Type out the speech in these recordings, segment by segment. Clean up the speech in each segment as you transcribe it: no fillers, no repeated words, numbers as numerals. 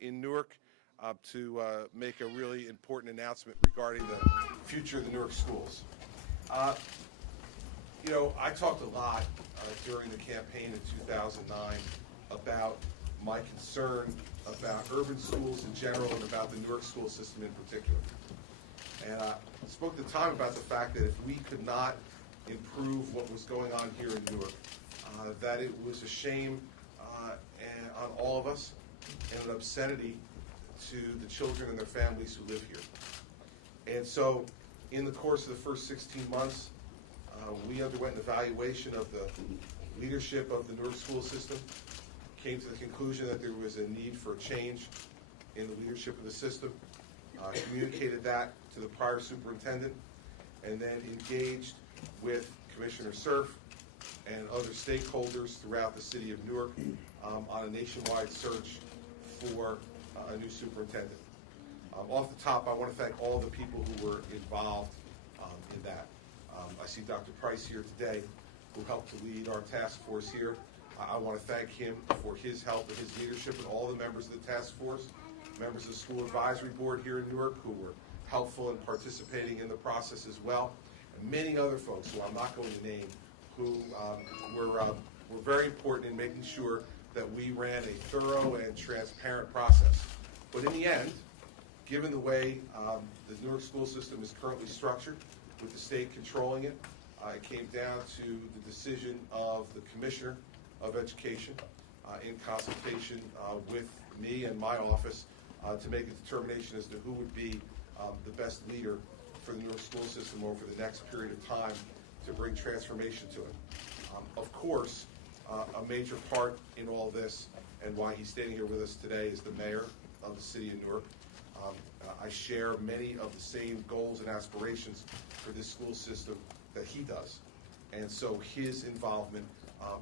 in Newark to make a really important announcement regarding the future of the Newark schools. I talked a lot during the campaign in 2009 about my concern about urban schools in general and about the Newark school system in particular. And I spoke at the time about the fact that if we could not improve what was going on here in Newark, that it was a shame on all of us and an obscenity to the children and their families who live here. And so in the course of the first 16 months, we underwent an evaluation of the leadership of the Newark school system, came to the conclusion that there was a need for a change in the leadership of the system, communicated that to the prior superintendent, and then engaged with Commissioner Cerf and other stakeholders throughout the city of Newark on a nationwide search for a new superintendent. Off the top, I want to thank all the people who were involved in that. I see Dr. Price here today, who helped to lead our task force here. I want to thank him for his help and his leadership, and all the members of the task force, members of the school advisory board here in Newark who were helpful in participating in the process as well, and many other folks who I'm not going to name who were very important in making sure that we ran a thorough and transparent process. But in the end, given the way the Newark school system is currently structured, with the state controlling it, it came down to the decision of the Commissioner of Education in consultation with me and my office to make a determination as to who would be the best leader for the Newark school system over the next period of time to bring transformation to it. Of course, a major part in all this, and why he's standing here with us today, is the mayor of the city of Newark. I share many of the same goals and aspirations for this school system that he does. And so his involvement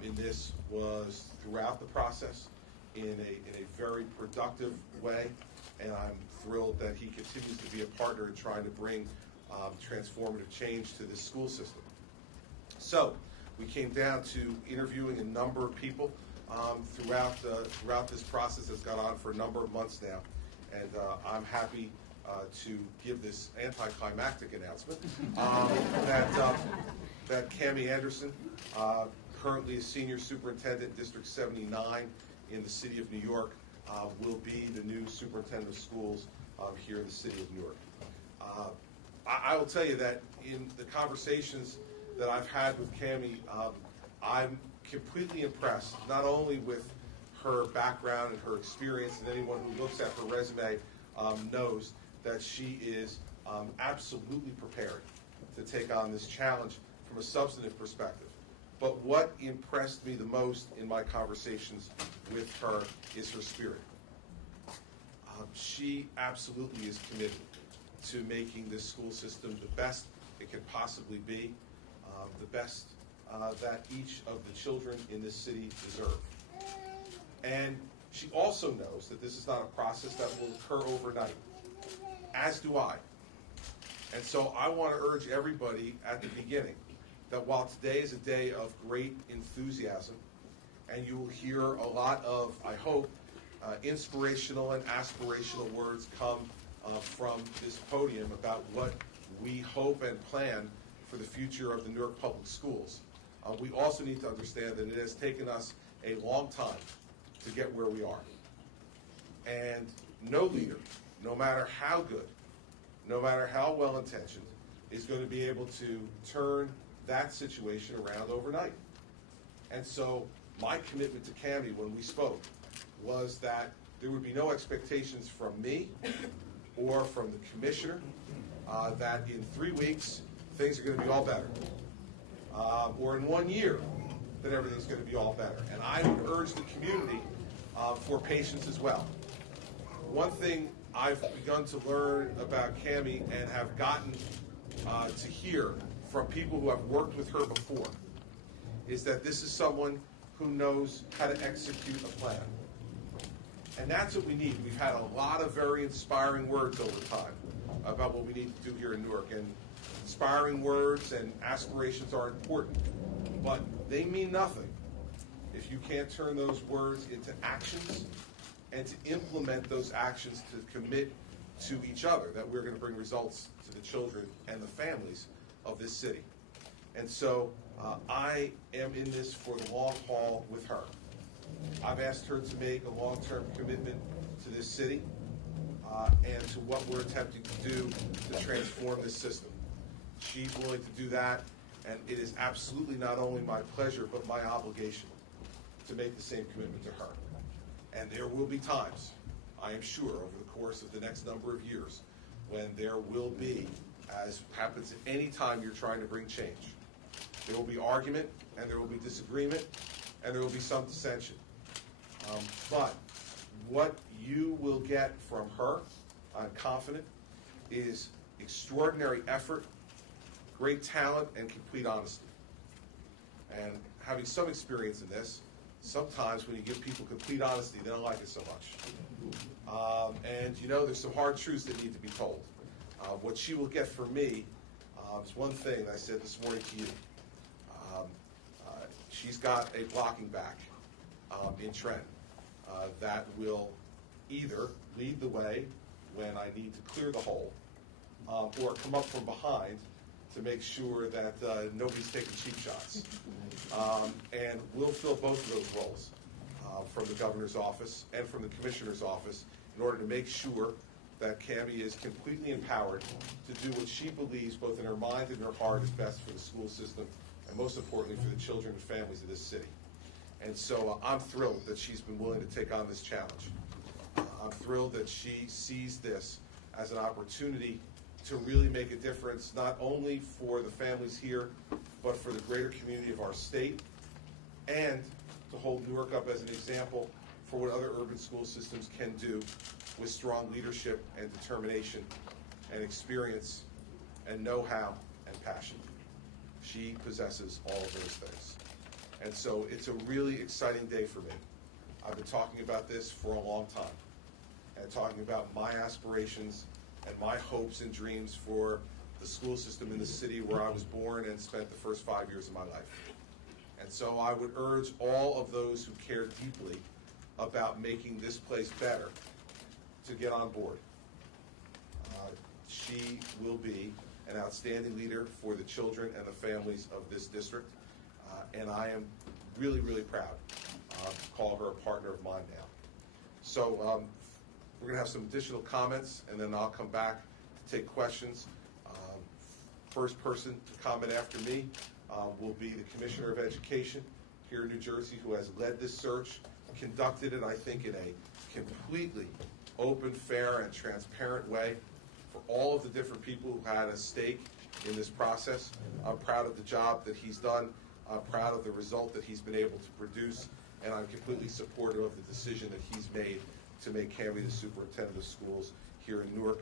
in this was throughout the process in a very productive way, and I'm thrilled that he continues to be a partner in trying to bring transformative change to this school system. So we came down to interviewing a number of people throughout this process that's gone on for a number of months now, and I'm happy to give this anticlimactic announcement that Cami Anderson, currently a senior superintendent, District 79 in the city of New York, will be the new superintendent of schools here in the city of Newark. I will tell you that in the conversations that I've had with Cami, I'm completely impressed, not only with her background and her experience, and anyone who looks at her resume knows that she is absolutely prepared to take on this challenge from a substantive perspective. But what impressed me the most in my conversations with her is her spirit. She absolutely is committed to making this school system the best it can possibly be, the best that each of the children in this city deserve. And she also knows that this is not a process that will occur overnight, as do I. And so I want to urge everybody at the beginning that while today is a day of great enthusiasm, and you will hear a lot of, I hope, inspirational and aspirational words come from this podium about what we hope and plan for the future of the Newark Public Schools, we also need to understand that it has taken us a long time to get where we are. And no leader, no matter how good, no matter how well-intentioned, is going to be able to turn that situation around overnight. And so my commitment to Cami when we spoke was that there would be no expectations from me or from the commissioner that in 3 weeks things are going to be all better, or in 1 year that everything's going to be all better. And I would urge the community for patience as well. One thing I've begun to learn about Cami and have gotten to hear from people who have worked with her before is that this is someone who knows how to execute a plan. And that's what we need. We've had a lot of very inspiring words over time about what we need to do here in Newark. And inspiring words and aspirations are important, but they mean nothing if you can't turn those words into actions and to implement those actions, to commit to each other that we're going to bring results to the children and the families of this city. And so I am in this for the long haul with her. I've asked her to make a long-term commitment to this city and to what we're attempting to do to transform this system. She's willing to do that, and it is absolutely not only my pleasure but my obligation to make the same commitment to her. And there will be times, I am sure, over the course of the next number of years, when there will be, as happens at any time you're trying to bring change, there will be argument, and there will be disagreement, and there will be some dissension. But what you will get from her, I'm confident, is extraordinary effort, great talent, and complete honesty. And having some experience in this, sometimes when you give people complete honesty, they don't like it so much. And you know, there's some hard truths that need to be told. What she will get from me is one thing that I said this morning to you. She's got a blocking back in Trent that will either lead the way when I need to clear the hole or come up from behind to make sure that nobody's taking cheap shots. And we'll fill both of those roles from the governor's office and from the commissioner's office in order to make sure that Cami is completely empowered to do what she believes, both in her mind and her heart, is best for the school system and most importantly for the children and families of this city. And so I'm thrilled that she's been willing to take on this challenge. I'm thrilled that she sees this as an opportunity to really make a difference, not only for the families here, but for the greater community of our state, and to hold Newark up as an example for what other urban school systems can do with strong leadership and determination and experience and know-how and passion. She possesses all of those things. And so it's a really exciting day for me. I've been talking about this for a long time and talking about my aspirations and my hopes and dreams for the school system in the city where I was born and spent the first 5 years of my life. And so I would urge all of those who care deeply about making this place better to get on board. She will be an outstanding leader for the children and the families of this district, and I am really, really proud to call her a partner of mine now. So we're going to have some additional comments, and then I'll come back to take questions. First person to comment after me will be the Commissioner of Education here in New Jersey, who has led this search, conducted it, I think, in a completely open, fair, and transparent way for all of the different people who had a stake in this process. I'm proud of the job that he's done. I'm proud of the result that he's been able to produce, and I'm completely supportive of the decision that he's made to make Cami the superintendent of schools here in Newark.